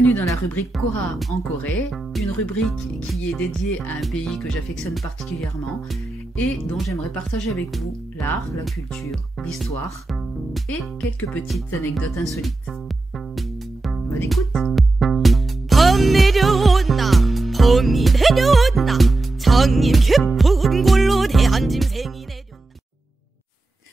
Bienvenue dans la rubrique Kora en Corée, une rubrique qui est dédiée à un pays que j'affectionne particulièrement et dont j'aimerais partager avec vous l'art, la culture, l'histoire et quelques petites anecdotes insolites. Bonne écoute!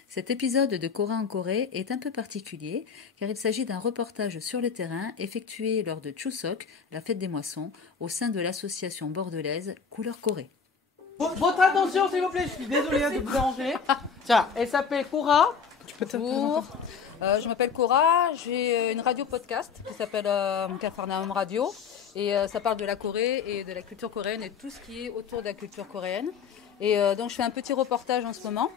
Cet épisode de Kora en Corée est un peu particulier car il s'agit d'un reportage sur le terrain effectué lors de Chuseok, la fête des moissons, au sein de l'association bordelaise Couleur Corée. Votre attention s'il vous plaît, je suis désolée de vous déranger. Tiens, elle s'appelle Kora. Bonjour, je m'appelle Kora, j'ai une radio podcast qui s'appelle Capharnaüm Radio et ça parle de la Corée et de la culture coréenne et tout ce qui est autour de la culture coréenne. Et donc je fais un petit reportage en ce moment.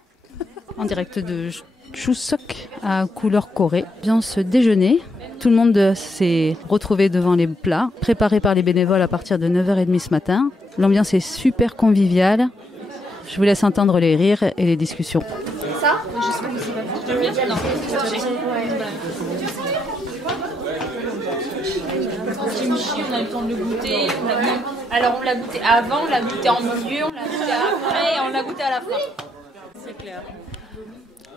En direct de Chuseok à Couleur Corée. Bien ce déjeuner, tout le monde s'est retrouvé devant les plats préparés par les bénévoles à partir de 9h30 ce matin. L'ambiance est super conviviale. Je vous laisse entendre les rires et les discussions. Ça kimchi, on a eu le temps de le goûter. Alors on l'a goûté avant, on l'a goûté en milieu, on l'a goûté après et on l'a goûté à la fin. C'est clair.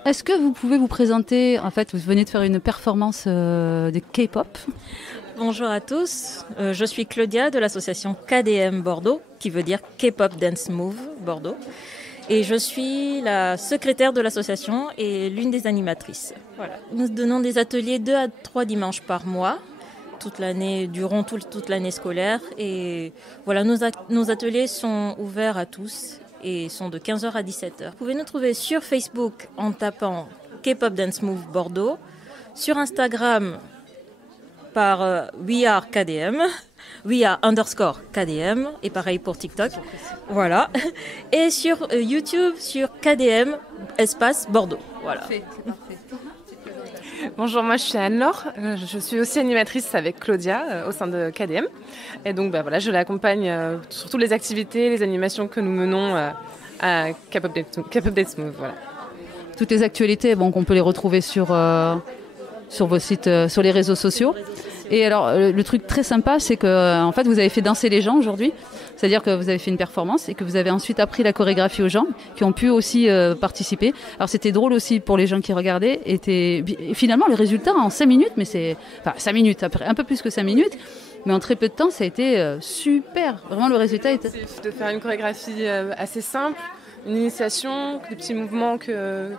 Est-ce que vous pouvez vous présenter? En fait, vous venez de faire une performance de K-pop. Bonjour à tous, je suis Claudia de l'association KDM Bordeaux, qui veut dire K-pop Dance Move Bordeaux. Et je suis la secrétaire de l'association et l'une des animatrices. Voilà. Nous donnons des ateliers 2 à 3 dimanches par mois, toute l'année, durant toute l'année scolaire. Et voilà, nos ateliers sont ouverts à tous et sont de 15h à 17h. Vous pouvez nous trouver sur Facebook en tapant K-pop Dance Move Bordeaux, sur Instagram par We Are KDM, We Are _KDM, et pareil pour TikTok. Voilà. Et sur YouTube, sur KDM espace Bordeaux. Voilà. C'est parfait. Bonjour, moi je suis Anne-Laure, je suis aussi animatrice avec Claudia au sein de KDM. Et donc voilà, je l'accompagne sur toutes les activités, les animations que nous menons à K-pop Dance Move. Voilà. Toutes les actualités, bon, qu'on peut les retrouver sur vos sites, sur les réseaux sociaux. Et alors, le truc très sympa, c'est que en fait, vous avez fait danser les gens aujourd'hui. C'est-à-dire que vous avez fait une performance et que vous avez ensuite appris la chorégraphie aux gens qui ont pu aussi participer. Alors, c'était drôle aussi pour les gens qui regardaient. Et finalement, le résultat en 5 minutes, mais c'est... Enfin, 5 minutes, après, un peu plus que 5 minutes. Mais en très peu de temps, ça a été super. Vraiment, le résultat était... C'est de faire une chorégraphie assez simple, une initiation, des petits mouvements que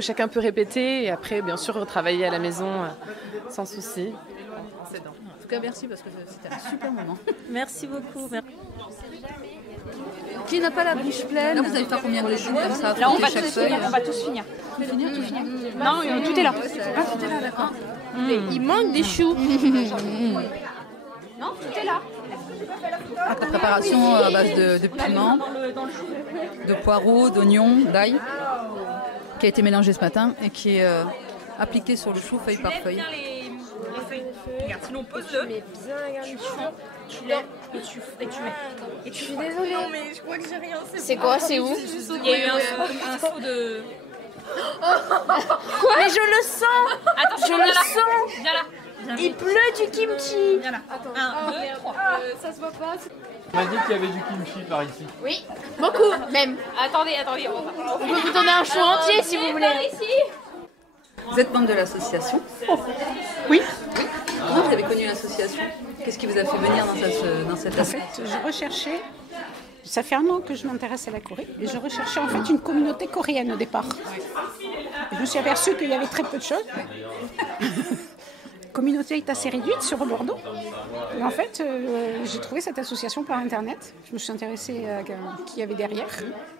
chacun peut répéter. Et après, bien sûr, retravailler à la maison sans souci. En tout cas, merci parce que c'était un super moment. Merci beaucoup. Qui n'a pas la bouche pleine? Là, vous allez faire combien de légumes comme ça? Là on va tous finir. Tout finir. Non, tout est là. Tout est là, d'accord. Il manque des choux. Non, tout est là. La préparation à base de piment, de poireaux, d'oignons, d'ail, qui a été mélangé ce matin et qui est appliqué sur le chou feuille par feuille. Regarde, sinon pose-le. Mais bien, regarde, tu lèves et tu mets. Et tu suis désolée. Non, mais je crois que j'ai rien. C'est quoi? C'est où? Il y a eu un saut de. Quoi? Mais je le sens. Attends, je le sens. Viens là. Il pleut du kimchi. Viens là. Attends. 1, 2, 3. Ça se voit pas. On m'a dit qu'il y avait du kimchi par ici. Oui, beaucoup même. Attendez. On peut vous donner un chou entier si vous voulez. Vous êtes membre de l'association? Oui. Comment vous avez connu l'association? Qu'est-ce qui vous a fait venir dans cette En association? fait, je recherchais, ça fait 1 an que je m'intéresse à la Corée, et je recherchais en fait une communauté coréenne au départ. Et je me suis aperçue qu'il y avait très peu de choses. La communauté est assez réduite sur Bordeaux. Et en fait, j'ai trouvé cette association par Internet. Je me suis intéressée à qui il y avait derrière.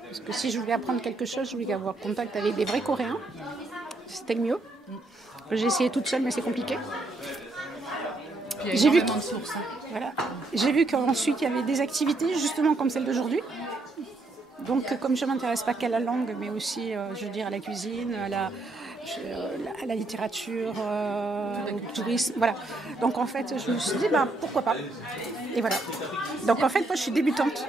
Parce que si je voulais apprendre quelque chose, je voulais avoir contact avec des vrais Coréens. C'était le mieux. J'ai essayé toute seule, mais c'est compliqué. J'ai vu de sources. Voilà. J'ai vu qu'ensuite il y avait des activités justement comme celle d'aujourd'hui. Donc comme je ne m'intéresse pas qu'à la langue, mais aussi je veux dire à la cuisine, à la littérature, au tourisme, voilà. Donc en fait je me suis dit pourquoi pas. Et voilà. Donc en fait moi je suis débutante.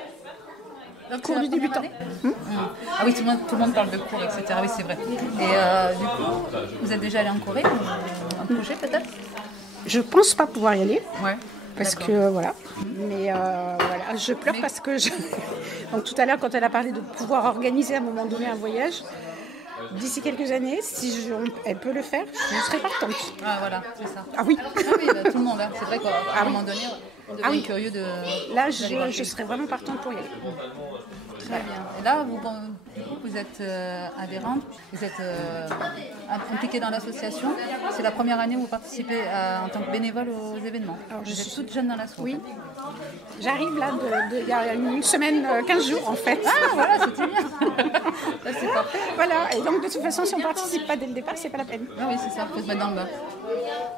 Cours du débutant. Ah oui, tout le monde parle de cours, etc. Oui, c'est vrai. Et du coup, vous êtes déjà allé en Corée? Un projet peut-être? Je pense pas pouvoir y aller. Ouais. parce que voilà. Mais voilà, je pleure parce que donc tout à l'heure quand elle a parlé de pouvoir organiser à un moment donné un voyage, d'ici quelques années, si elle peut le faire, je serai partante. Ah voilà, c'est ça. Ah oui. Ah oui, tout le monde, hein. C'est vrai qu'à un moment donné, on devient curieux de... Là, je serais vraiment partante pour y aller. Très bien. Et là, vous êtes adhérente, vous êtes impliquée dans l'association. C'est la première année où vous participez en tant que bénévole aux événements. Alors, je suis toute jeune dans l'asso. Oui. J'arrive là il y a une semaine, 15 jours en fait. Ah voilà, c'était bien. Ça, c'est parfait. Voilà, et donc de toute façon, si on ne participe pas dès le départ, c'est pas la peine. Ah oui, c'est ça, il faut se mettre dans le bain.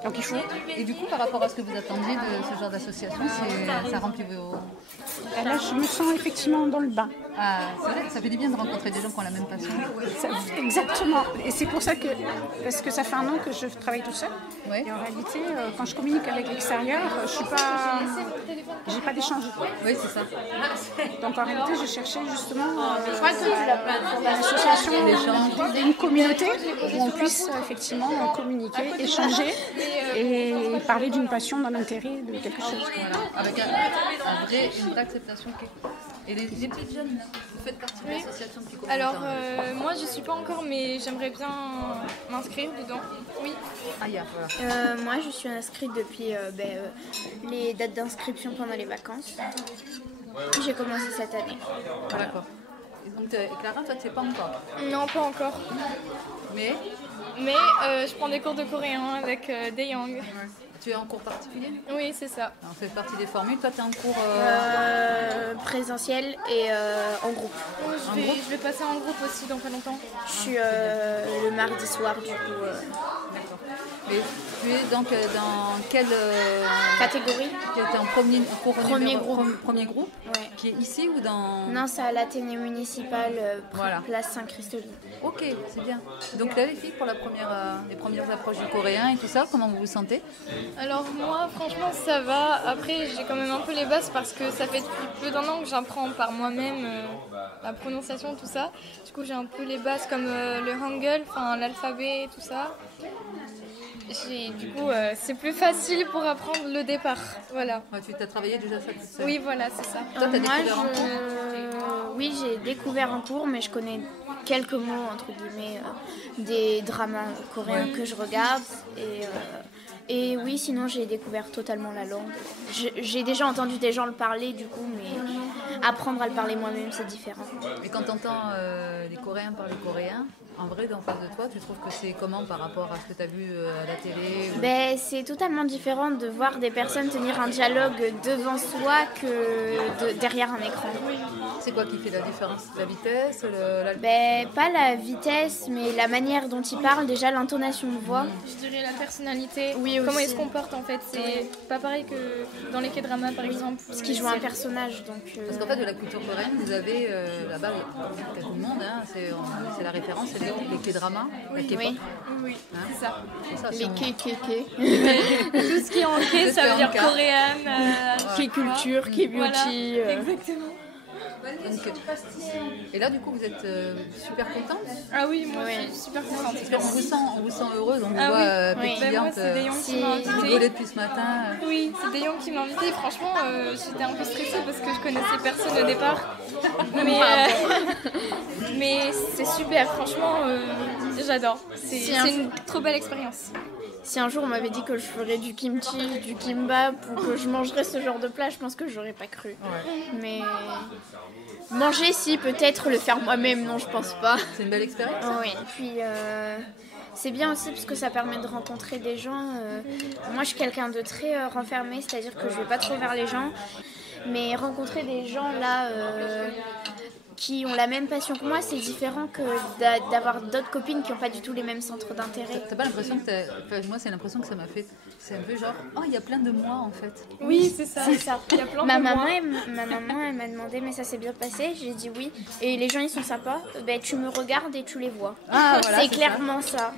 Donc il faut. Et du coup, par rapport à ce que vous attendiez de ce genre d'association, ça remplit vos... Là, je me sens effectivement dans le bain. Ah, c'est vrai que ça fait du bien de rencontrer des gens qui ont la même passion. Exactement. Et c'est pour ça parce que ça fait un an que je travaille tout seul. Oui. Et en réalité, quand je communique avec l'extérieur, j'ai pas d'échange. Oui, c'est ça. Donc en réalité, je cherchais justement l'association, une communauté où on puisse effectivement communiquer, échanger et parler d'une passion, d'un intérêt, de quelque chose. Voilà. Avec une vraie acceptation. Et les petites jeunes, vous faites partie de l'association Petit Commun? Alors, moi je suis pas encore, mais j'aimerais bien m'inscrire dedans. Oui. Ah, yeah, voilà. Moi je suis inscrite depuis les dates d'inscription pendant les vacances. J'ai commencé cette année. D'accord. Et donc, Clara, toi, tu sais pas encore? Non, pas encore. Mais je prends des cours de coréen avec Daeyang. Ouais. Tu es en cours particulier? Oui, c'est ça. On fait partie des formules. Toi, tu es en cours Présentiel et en groupe. Je vais passer en groupe aussi dans pas longtemps. Je suis le mardi soir du coup. D'accord. Et tu es donc dans quelle Catégorie? Tu es en premier groupe. Premier groupe, Ouais. qui est ici ou dans... Non, c'est à l'Athénée municipal, Voilà. place Saint-Christoline. Ok, c'est bien. Donc là, les filles, pour les premières approches du coréen et tout ça, comment vous vous sentez? Alors moi, franchement, ça va. Après, j'ai quand même un peu les bases parce que ça fait depuis peu d'un an que j'apprends par moi-même la prononciation, tout ça. Du coup, j'ai un peu les bases comme le hangul, enfin l'alphabet et tout ça. Du coup, c'est plus facile pour apprendre le départ. Voilà. Ouais, tu as travaillé déjà ça toute seule? Oui, voilà, c'est ça. Toi, tu as découvert en cours? Oui, j'ai découvert en cours, mais je connais quelques mots, entre guillemets, des dramas coréens que je regarde. Et oui, sinon j'ai découvert totalement la langue. J'ai déjà entendu des gens le parler du coup, mais apprendre à le parler moi-même, c'est différent. Et quand tu entends les Coréens parler coréen, en vrai, d'en face de toi, tu trouves que c'est comment par rapport à ce que tu as vu à la télé C'est totalement différent de voir des personnes tenir un dialogue devant soi que derrière un écran. C'est quoi qui fait la différence? La vitesse Pas la vitesse, mais la manière dont ils parlent, déjà l'intonation de voix. Je dirais la personnalité, oui, comment ils se comportent en fait. C'est pas pareil que dans les K-dramas par exemple. Parce qu'ils jouent un personnage. Parce qu'en fait, de la culture coréenne, vous avez là-bas, il y a tout le monde, hein, c'est la référence, c'est les K-dramas, la K-pop. Oui, Hein, c'est ça. Les K-K-K. Tout ce qui est en K, ça veut dire coréenne. K-culture, K-beauty. Exactement. Et là, du coup, vous êtes super contente? Ah oui, moi je suis super contente. On vous sent heureuse, on vous voit pétillante. C'est Daeyang qui m'a invitée. Rigoler depuis ce matin. Oui, c'est Daeyang qui m'a invitée. Franchement, j'étais un peu stressée parce que je connaissais personne au départ. Mais c'est super, franchement, j'adore. C'est une trop belle expérience. Si un jour on m'avait dit que je ferais du kimchi, du kimbap ou que je mangerais ce genre de plat, je pense que j'aurais pas cru. Ouais. Mais manger, si, peut-être, le faire moi-même, non, je pense pas. C'est une belle expérience. Oui, et puis c'est bien aussi parce que ça permet de rencontrer des gens. Moi, je suis quelqu'un de très renfermé, c'est-à-dire que je vais pas trop vers les gens. Mais rencontrer des gens là qui ont la même passion que moi, c'est différent que d'avoir d'autres copines qui n'ont pas du tout les mêmes centres d'intérêt. T'as pas l'impression que moi, c'est l'impression que ça m'a fait. C'est un peu genre, oh, il y a plein de moi en fait. Oui, c'est ça. C'est ça. Il y a plein ma de maman, moi. Ma maman, elle m'a demandé, mais ça s'est bien passé? J'ai dit oui. Et les gens, ils sont sympas. Tu me regardes et tu les vois. Ah, voilà, c'est clairement ça.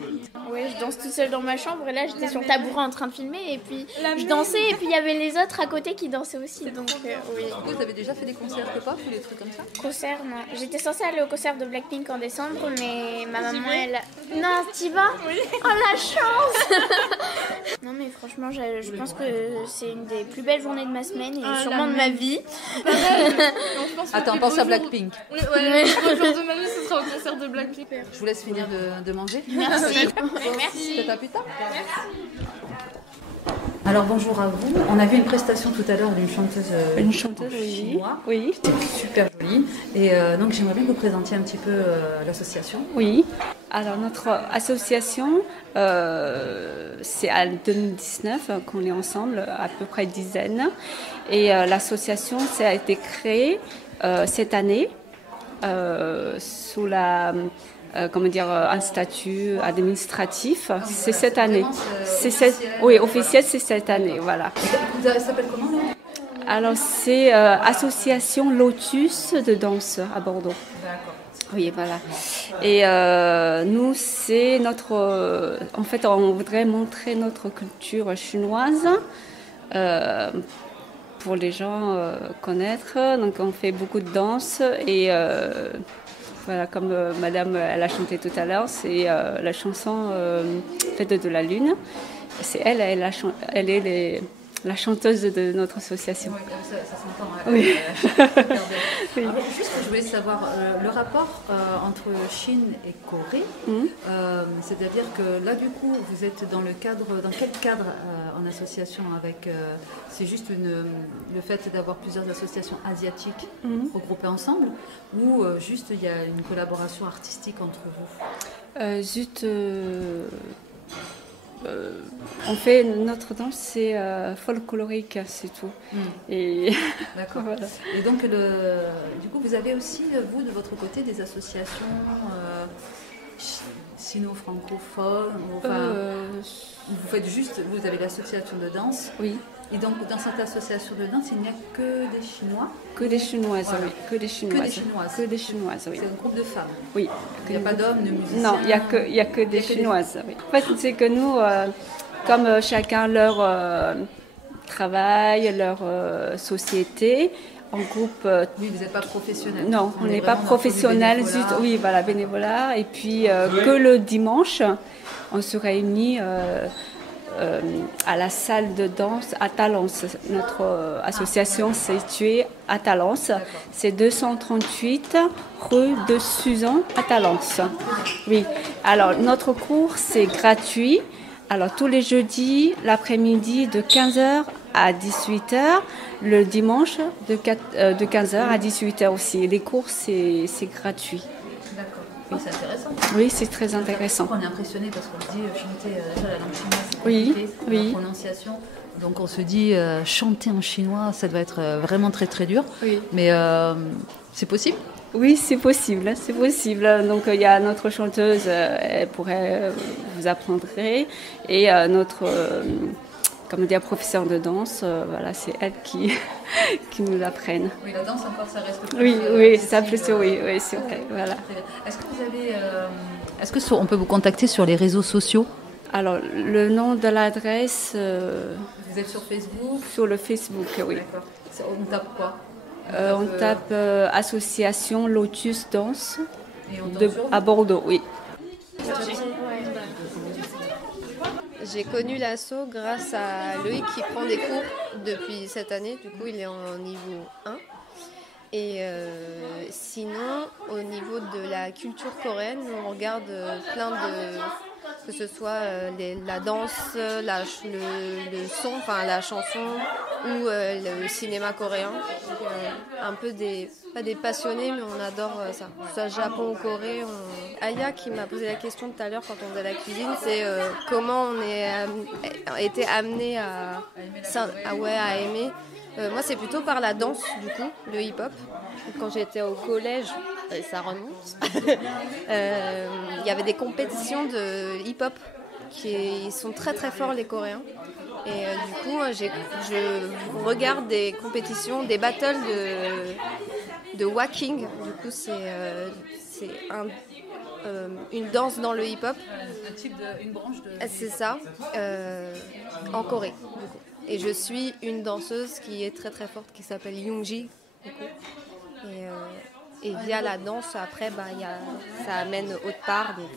Oui, je danse toute seule dans ma chambre et là, j'étais sur le tabouret en train de filmer et puis je dansais et puis il y avait les autres à côté qui dansaient aussi. Donc oui. Vous avez déjà fait des concerts K-pop ou des trucs comme ça? Concert, non. J'étais censée aller au concert de Blackpink en décembre, mais ma maman, elle... Non, t'y vas? Oui. Oh, la chance. Non, mais franchement, je pense que c'est une des plus belles journées de ma semaine et sûrement de ma vie. Attends, pense à Blackpink. Oui, ouais, le jour de ma vie, ce sera au concert de Blackpink. Je vous laisse finir de manger. Merci. Peut-être à plus tard. Alors bonjour à vous. On a vu une prestation tout à l'heure d'une chanteuse, chinoise. Oui. C'était super jolie. Et donc j'aimerais bien que vous présentiez un petit peu l'association. Oui. Alors notre association, c'est à 2019 qu'on est ensemble, à peu près une dizaine. Et l'association, ça a été créée cette année sous la... un statut administratif. C'est cette année. Officiel, c'est cette année, voilà. Ça s'appelle comment là? Alors, c'est Association Lotus de danse à Bordeaux. D'accord. Oui, voilà. Et nous, c'est notre... en fait, on voudrait montrer notre culture chinoise pour les gens connaître. Donc, on fait beaucoup de danse et... voilà, comme Madame elle a chanté tout à l'heure, c'est la chanson Fête de la Lune. C'est elle est la chanteuse de notre association. Oui, ça s'entend. Oui. Oui. Alors, juste, je voulais savoir le rapport entre Chine et Corée. C'est-à-dire que là, du coup, vous êtes dans quel cadre en association avec c'est juste le fait d'avoir plusieurs associations asiatiques regroupées ensemble, ou juste il y a une collaboration artistique entre vous? On fait notre danse, c'est folklorique, c'est tout. Et d'accord. Voilà. Et donc, du coup, vous avez aussi, vous, de votre côté, des associations sino-francophones. Vous avez l'association de danse. Oui. Et donc, dans cette association de danse, il n'y a que des Chinois. Que des Chinoises, Voilà. oui. Que des Chinoises. Que des Chinoises, oui. C'est un groupe de femmes. Oui. Il n'y a pas d'hommes, de musiciens. Non, il n'y a que des Chinoises. Oui. En fait, c'est que nous, comme chacun leur travail, leur société, en groupe... Oui, vous n'êtes pas professionnels. Non, on n'est pas professionnels. Oui, voilà, bénévolat. Et puis, que le dimanche, on se réunit... à la salle de danse à Talence. Notre association s'est située à Talence. C'est 238 rue de Suzan à Talence. Oui. Alors, notre cours, c'est gratuit. Alors, tous les jeudis, l'après-midi, de 15h à 18h. Le dimanche, de 15h à 18h aussi. Les cours, c'est gratuit. D'accord. Oui, c'est intéressant. Oui, c'est très intéressant. On est impressionné parce qu'on se dit chanter déjà la langue chinoise, c'est compliqué, la prononciation. Donc on se dit chanter en chinois, ça doit être vraiment très très dur. Oui. Mais c'est possible? Oui, c'est possible, c'est possible. Donc il y a notre chanteuse, elle pourrait vous apprendre, et notre professeur de danse, voilà, c'est elle qui nous apprenne. Oui, la danse encore, ça reste plus. Oui, ça plus, oui, c'est vrai. Voilà. Est-ce que vous avez, on peut vous contacter sur les réseaux sociaux? Alors, le nom de l'adresse. Vous êtes sur Facebook? Sur le Facebook, oui. D'accord. On tape quoi? On tape Association Lotus Danse à Bordeaux, oui. J'ai connu l'asso grâce à Loïc qui prend des cours depuis cette année. Du coup, il est en niveau 1. Et sinon, au niveau de la culture coréenne, on regarde plein de... que ce soit la danse, le son, enfin la chanson ou le cinéma coréen. Donc, un peu pas des passionnés, mais on adore ça. Que ce soit Japon ou Corée. Aya qui m'a posé la question tout à l'heure quand on faisait la cuisine, c'est comment on a été amené à aimer. Moi, c'est plutôt par la danse, du coup, le hip-hop. Quand j'étais au collège, ça remonte, il y avait des compétitions de hip-hop qui sont très très forts, les Coréens. Et du coup, je regarde des compétitions, des battles de walking. Du coup, c'est une danse dans le hip-hop. Une branche de... C'est ça, en Corée, du coup. Et je suis une danseuse qui est très très forte, qui s'appelle Youngji. Et Et via la danse, après, ça amène autre part, donc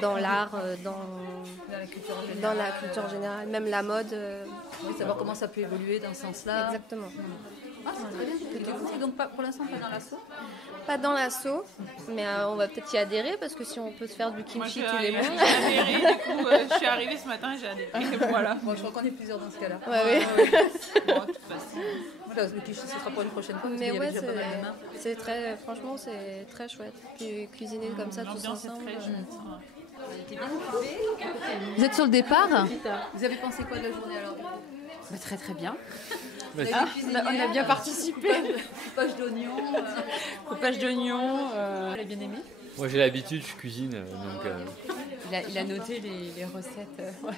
dans l'art, dans la culture générale, même la mode. Oui, savoir comment ça peut évoluer dans ce sens-là. Exactement. Ah, c'est très bien. Donc pour l'instant, pas dans l'assaut. Pas dans l'assaut, mais on va peut-être y adhérer parce que si on peut se faire du kimchi tous les mois. J'ai adhéré, du coup, je suis arrivée ce matin et j'ai adhéré. Voilà. Bon, je crois qu'on est plusieurs dans ce cas-là. Ouais. Bon, de toute façon. Voilà, le kimchi, ce sera pour une prochaine fois. Mais ouais, c'est très, franchement, c'est très chouette. Puis cuisiner comme ça tous ensemble. Très chouette. Vous êtes sur le départ. Vous avez pensé quoi de la journée alors? Très très bien. On a bien participé. Coupage d'oignons. Elle a bien aimé. Moi j'ai l'habitude, je cuisine, donc... Il a noté les recettes. Ouais.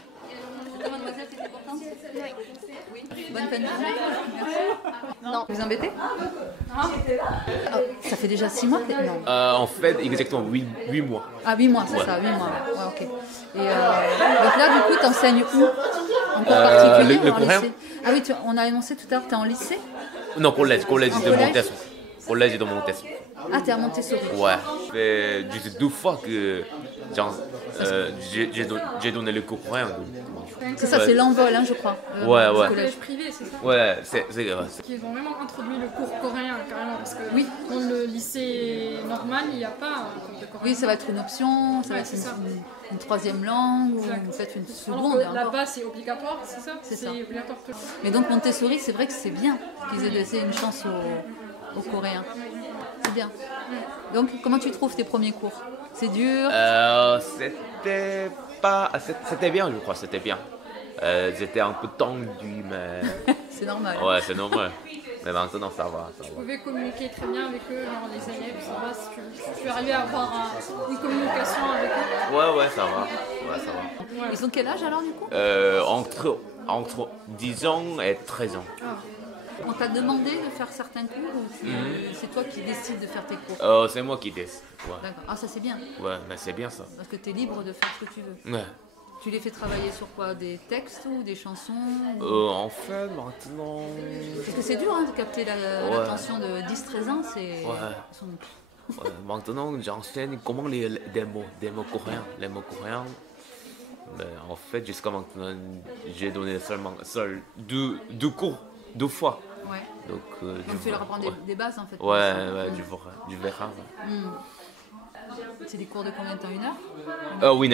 Mademoiselle, c'est important? Oui. Bonne fin de journée. Non. Vous embêtez? Ça fait déjà 6 mois? Non. En fait, exactement 8 mois. Ah, 8 mois, c'est ça, 8 mois. Ouais, ok. Et donc là, du coup, tu enseignes où? En cours particulier le ou en coréen. lycée? Ah oui, on a annoncé tout à l'heure que tu es en lycée? Non, collège de Montesson. Collège de Montesson. Ah, tu es à Montessori? Ouais. Ça fait juste 2 fois que j'ai donné le cours coréen. C'est ça, c'est l'envol, hein, je crois. Ouais. Collège privé, c'est ça? Ouais, c'est grave. Ils ont vraiment introduit le cours coréen, carrément, parce que dans le lycée normal, il n'y a pas un cours de coréen. Oui, ça va être une option, ça va être une troisième langue, ou peut-être une seconde. Là-bas, c'est obligatoire, c'est ça? C'est ça. Obligatoire. Mais donc Montessori, c'est vrai que c'est bien qu'ils aient laissé une chance aux Coréens. C'est bien. Donc, comment tu trouves tes premiers cours? C'est dur? C'était bien, je crois, c'était bien. J'étais un peu tendu, mais... C'est normal. Ouais, c'est normal. Mais maintenant, ça va. Tu pouvais communiquer très bien avec eux, genre les élèves, ça va, si tu arrivais à avoir une communication avec eux? Ouais, ça va. Ils ont quel âge alors, du coup? Entre 10 ans et 13 ans. On t'a demandé de faire certains cours ou c'est toi qui décides de faire tes cours? C'est moi qui décide. Ouais. D'accord. Ah, ça c'est bien. Ouais, mais c'est bien ça. Parce que tu es libre de faire ce que tu veux. Ouais. Tu les fais travailler sur quoi? Des textes ou des chansons? En fait, maintenant... Parce que c'est dur de capter l'attention de 10-13 ans. C'est... Ouais, maintenant, j'enseigne comment des mots coréens. Les mots coréens. Mais en fait, jusqu'à maintenant, j'ai donné seulement deux cours, 2 fois. Ouais. Donc tu leur apprends des bases en fait. Ouais, du verra. C'est des cours de combien de temps? 1 heure? Oui,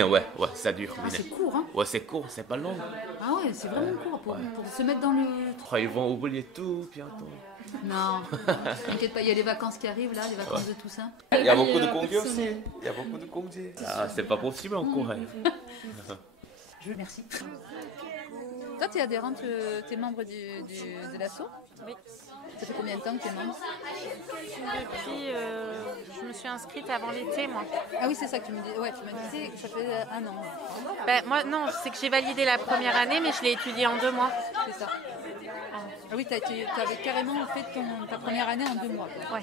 ça dure. Ah, c'est court, hein? Ouais, c'est court, c'est pas long. Ah ouais, c'est vraiment court pour se mettre dans le... Ils vont oublier tout bientôt. Non, t'inquiète pas, il y a les vacances qui arrivent là, les vacances de Toussaint. Il y a beaucoup de congés aussi. Ah, c'est pas possible en Corée. Merci. Toi, tu es adhérente, tu es membre de l'asso? Oui. Ça fait combien de temps que tu es membre? Depuis, je me suis inscrite avant l'été, moi. Ah oui, c'est ça que tu me dis. Ouais, tu m'as dit que ça fait 1 an. Moi, non, c'est que j'ai validé la première année, mais je l'ai étudiée en 2 mois. C'est ça. Ah oui, tu avais carrément fait ta première année en 2 mois. Ouais.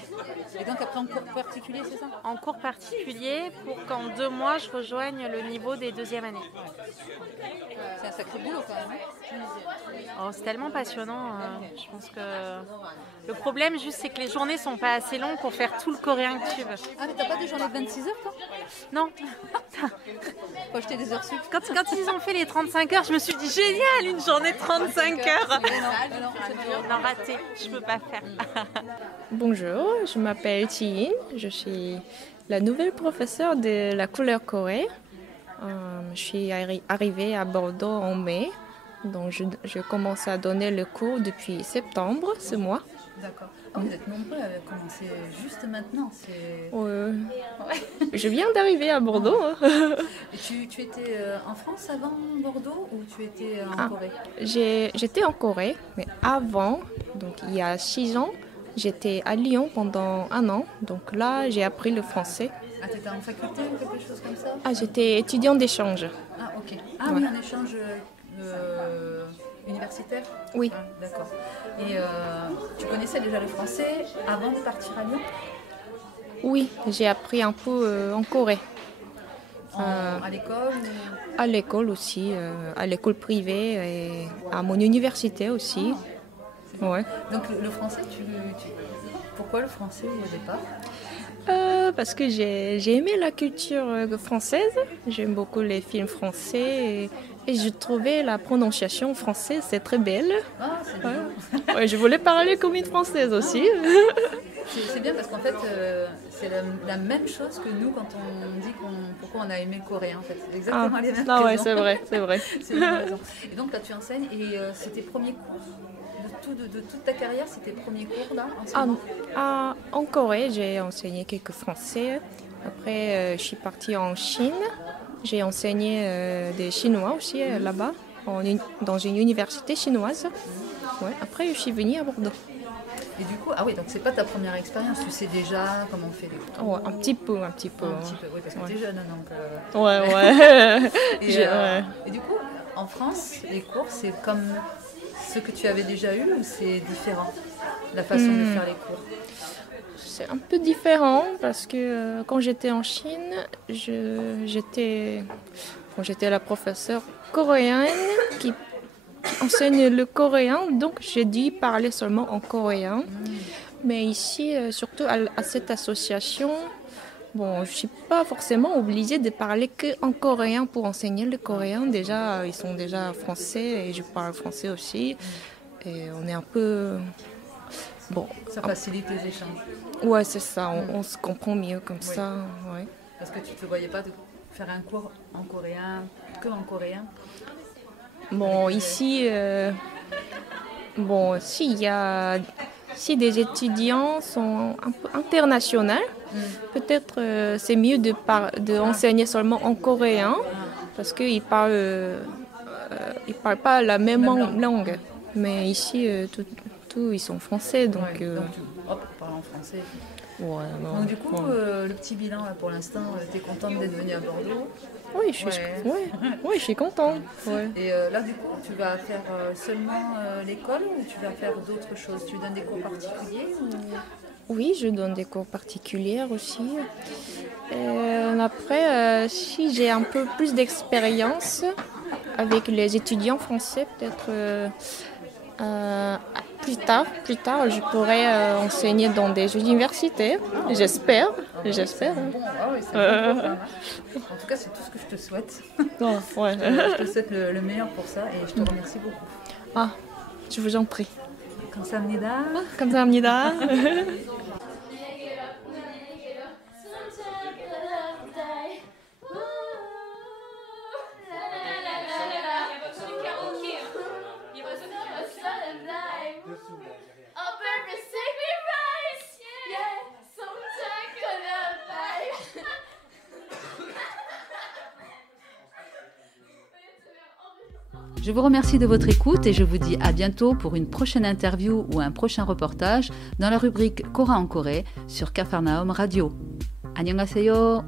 Et donc après en cours particulier, c'est ça? En cours particulier, pour qu'en 2 mois, je rejoigne le niveau des 2e années. C'est un sacré boulot quand même. C'est tellement passionnant. Je pense que le problème, juste, c'est que les journées sont pas assez longues pour faire tout le coréen que tu veux. Ah, mais t'as pas des journées de 26 heures, toi? Non. Faut acheter des heures sup. Quand ils ont fait les 35 heures, je me suis dit génial, une journée de 35 heures. Non, raté, je peux pas faire. Bonjour, je m'appelle Chi-In, je suis la nouvelle professeure de la couleur Corée. Je suis arrivée à Bordeaux en mai, donc je commence à donner le cours depuis septembre, ce mois. D'accord. Vous êtes nombreux à commencer juste maintenant. Je viens d'arriver à Bordeaux. Et tu étais en France avant Bordeaux ou tu étais en Corée? J'étais en Corée, mais avant, donc il y a 6 ans, j'étais à Lyon pendant 1 an. Donc là, j'ai appris le français. Ah, tu étais en faculté ou quelque chose comme ça? Ah, j'étais étudiante d'échange. Ah, ok. Ah oui, un échange universitaire? Oui. Ah, d'accord. Et tu connaissais déjà le français avant de partir à Lyon? Oui, j'ai appris un peu en Corée. À l'école À l'école aussi, à l'école privée et à mon université aussi. Ouais. Donc le français, Pourquoi le français au départ? Parce que j'ai aimé la culture française. J'aime beaucoup les films français et je trouvais la prononciation française c'est très belle. Ah, c'est bien. Ouais, je voulais parler comme une française aussi. C'est bien parce qu'en fait, c'est la même chose que nous quand on dit pourquoi on a aimé le coréen. En fait. C'est exactement les mêmes raisons. Ouais, c'est vrai. C'est les mêmes raisons. Et donc là, tu enseignes et c'est tes premiers cours de toute ta carrière, c'est tes premiers cours là en ce moment? En Corée, j'ai enseigné quelques français. Après, je suis partie en Chine. J'ai enseigné des Chinois aussi là-bas, dans une université chinoise. Ouais. Après, je suis venue à Bordeaux. Et du coup, donc c'est pas ta première expérience, tu sais déjà comment on fait les cours? Ouais, un petit peu. Oui, parce que tu es jeune, donc... Ouais. Et du coup, en France, les cours, c'est comme ce que tu avais déjà eu ou c'est différent, la façon de faire les cours? C'est un peu différent parce que quand j'étais en Chine, j'étais la professeure coréenne qui enseigne le coréen, donc j'ai dû parler seulement en coréen. Mais ici, surtout à cette association, je ne suis pas forcément obligée de parler qu'en coréen pour enseigner le coréen. Déjà, ils sont déjà français et je parle français aussi. Et on est un peu... Ça facilite les échanges. Ouais, c'est ça, on se comprend mieux comme ça. Ouais. Est-ce que tu ne te voyais pas de faire un cours en coréen, que en coréen? Ici, si des étudiants sont un peu internationaux, peut-être c'est mieux de enseigner seulement en coréen parce qu'ils parlent pas la même langue. Mais ici, ils sont français, donc... donc tu parles en français. Ouais, donc du coup, le petit bilan là, pour l'instant, tu es contente d'être venue à Bordeaux? Oui, je suis contente. Ouais. Et là, du coup, tu vas faire seulement l'école ou tu vas faire d'autres choses? Tu donnes des cours particuliers Oui, je donne des cours particuliers aussi. Et après, si j'ai un peu plus d'expérience avec les étudiants français, peut-être plus tard, je pourrais enseigner dans des universités. J'espère. J'espère. Bon, en tout cas, c'est tout ce que je te souhaite. Je te souhaite le meilleur pour ça et je te remercie beaucoup. Je vous en prie. 감사합니다. 감사합니다. Je vous remercie de votre écoute et je vous dis à bientôt pour une prochaine interview ou un prochain reportage dans la rubrique Cora en Corée sur Capharnaüm Radio. 안녕하세요.